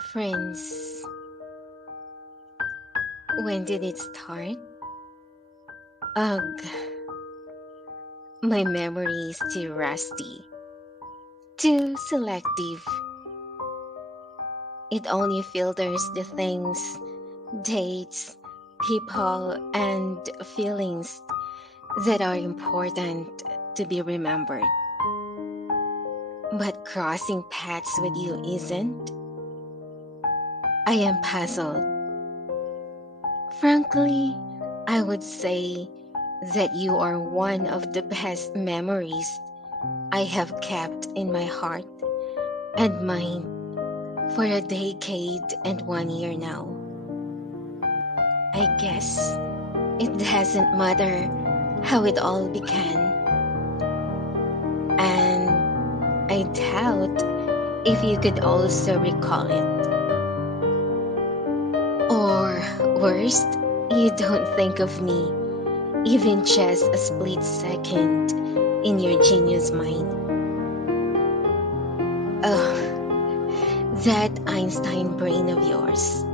Friends, when did it start? Ugh, my memory is too rusty, too selective. It only filters the things, dates, people, and feelings that are important to be remembered. But crossing paths with you isn't. I am puzzled. Frankly, I would say that you are one of the best memories I have kept in my heart and mind for a decade and 1 year now. I guess it doesn't matter how it all began, and I doubt if you could also recall it. Or worst, you don't think of me even just a split second in your genius mind. Oh, that Einstein brain of yours.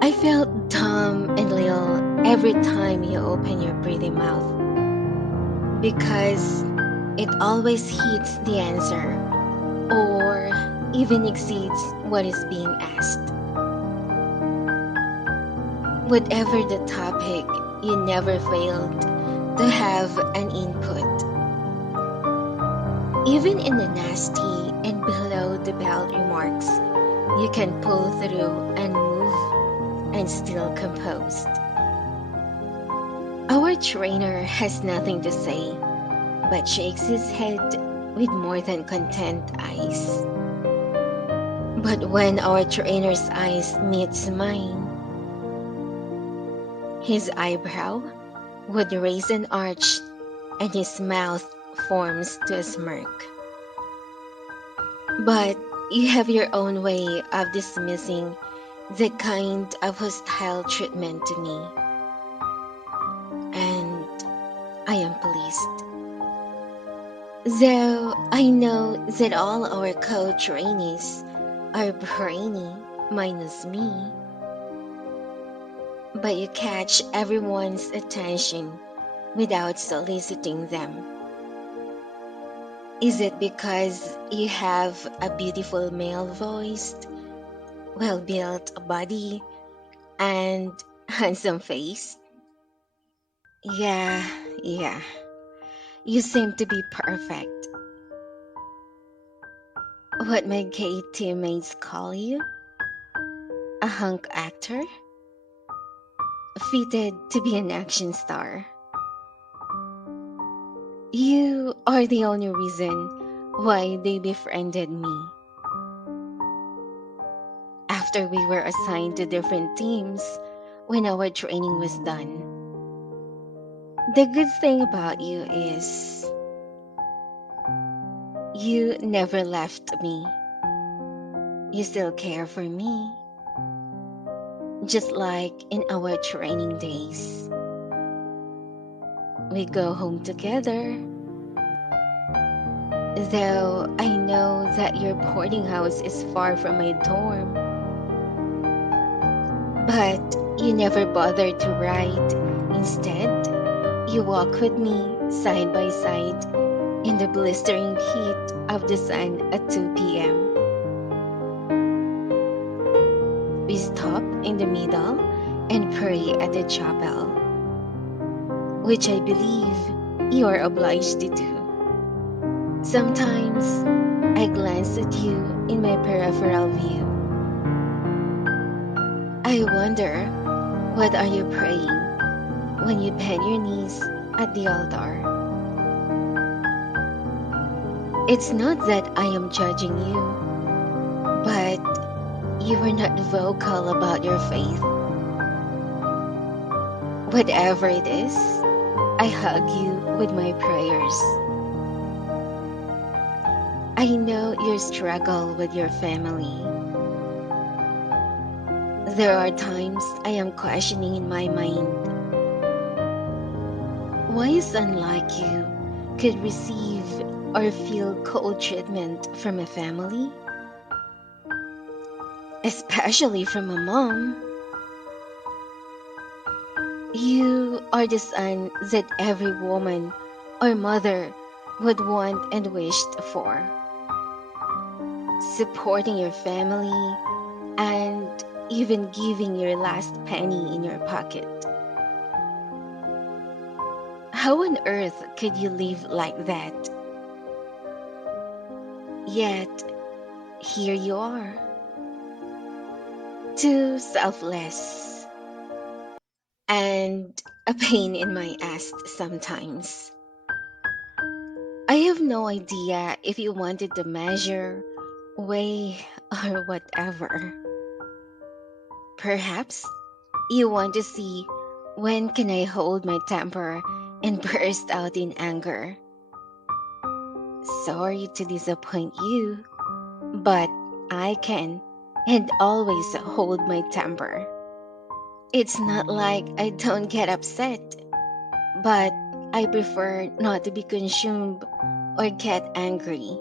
I felt dumb and little every time you open your pretty mouth because it always hits the answer or even exceeds what is being asked. Whatever the topic, you never failed to have an input. Even in the nasty and below the belt remarks, you can pull through and move and still composed. Our trainer has nothing to say, but shakes his head with more than content eyes. But when our trainer's eyes meets mine, his eyebrow would raise an arch and his mouth forms to a smirk. But you have your own way of dismissing the kind of hostile treatment to me, and I am pleased. Though I know that all our co-trainees are brainy minus me, but you catch everyone's attention without soliciting them. Is it because you have a beautiful male voice, well built body, and handsome face? Yeah, yeah. You seem to be perfect. What my gay teammates call you? A hunk actor? Fitted to be an action star. You are the only reason why they befriended me. After we were assigned to different teams when our training was done. The good thing about you is you never left me. You still care for me, just like in our training days. We go home together, though I know that your boarding house is far from my dorm. But you never bothered to ride. Instead, you walk with me side by side in the blistering heat of the sun at 2 p.m. We stop in the middle and pray at the chapel, which I believe you are obliged to do. Sometimes I glance at you in my peripheral view. I wonder, what are you praying when you bend your knees at the altar? It's not that I am judging you, but you were not vocal about your faith. Whatever it is, I hug you with my prayers. I know your struggle with your family. There are times I am questioning in my mind why someone like you could receive or feel cold treatment from a family. especially from a mom. You are the son that every woman or mother would want and wished for, supporting your family and even giving your last penny in your pocket. How on earth could you live like that? Yet, here you are, too selfless and a pain in my ass sometimes. I have no idea if you wanted to measure, weigh, or whatever. Perhaps you want to see when can I hold my temper and burst out in anger. Sorry to disappoint you, but I can and always hold my temper. It's not like I don't get upset, but I prefer not to be consumed or get angry.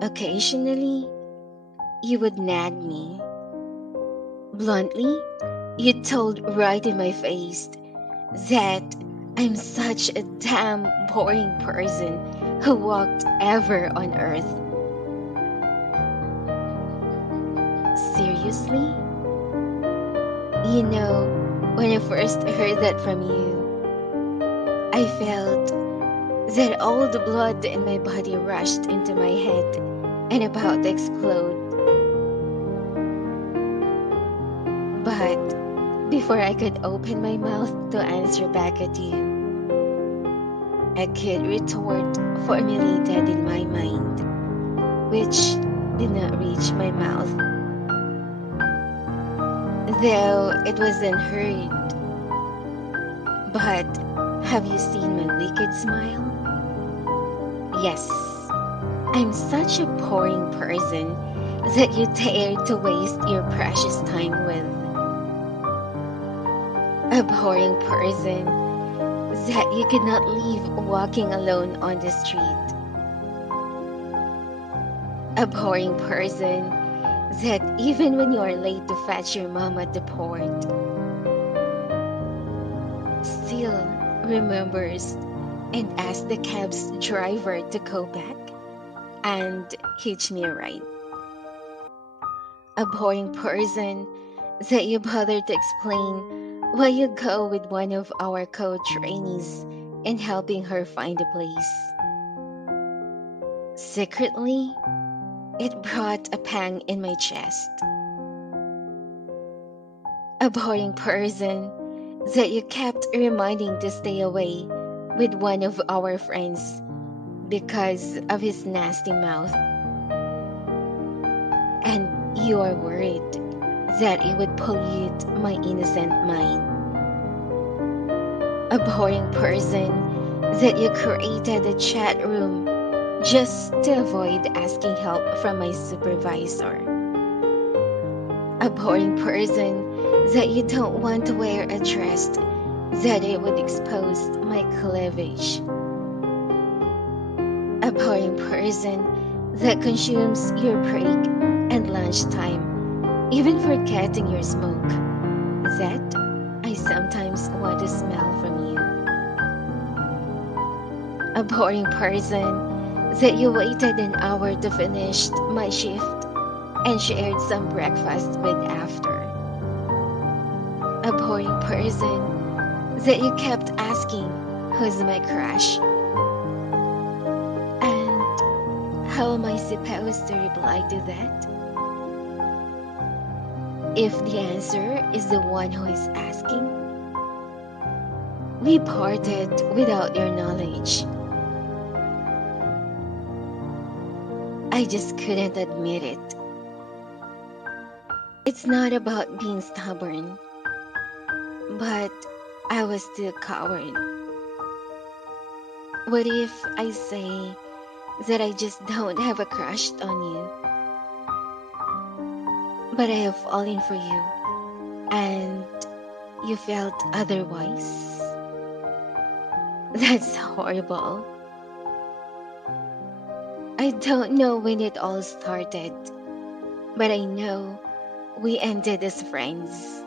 Occasionally, you would nag me. Bluntly, you told right in my face that I'm such a damn boring person who walked ever on earth. Seriously? You know, when I first heard that from you, I felt that all the blood in my body rushed into my head and about to explode. But before I could open my mouth to answer back at you, a good retort formulated in my mind, which did not reach my mouth, though it wasn't heard. But have you seen my wicked smile? Yes, I'm such a boring person that you dare to waste your precious time with. A boring person that you could not leave walking alone on the street. A boring person that even when you are late to fetch your mom at the port, still remembers and asks the cab's driver to go back and hitch me a ride. A boring person that you bother to explain why you go with one of our co-trainees in helping her find a place. Secretly, it brought a pang in my chest. A boring person that you kept reminding to stay away with one of our friends because of his nasty mouth. And you are worried that it would pollute my innocent mind. A boring person that you created a chat room just to avoid asking help from my supervisor. A boring person that you don't want to wear a dress that it would expose my cleavage. A boring person that consumes your break and lunchtime, even forgetting your smoke, that I sometimes want to smell from you. A boring person that you waited an hour to finish my shift and shared some breakfast with after. A boring person that you kept asking who's my crush. And how am I supposed to reply to that? If the answer is the one who is asking, we parted without your knowledge. I just couldn't admit it. It's not about being stubborn, but I was too coward. What if I say that I just don't have a crush on you, but I have fallen for you, and you felt otherwise? That's horrible. I don't know when it all started, but I know we ended as friends.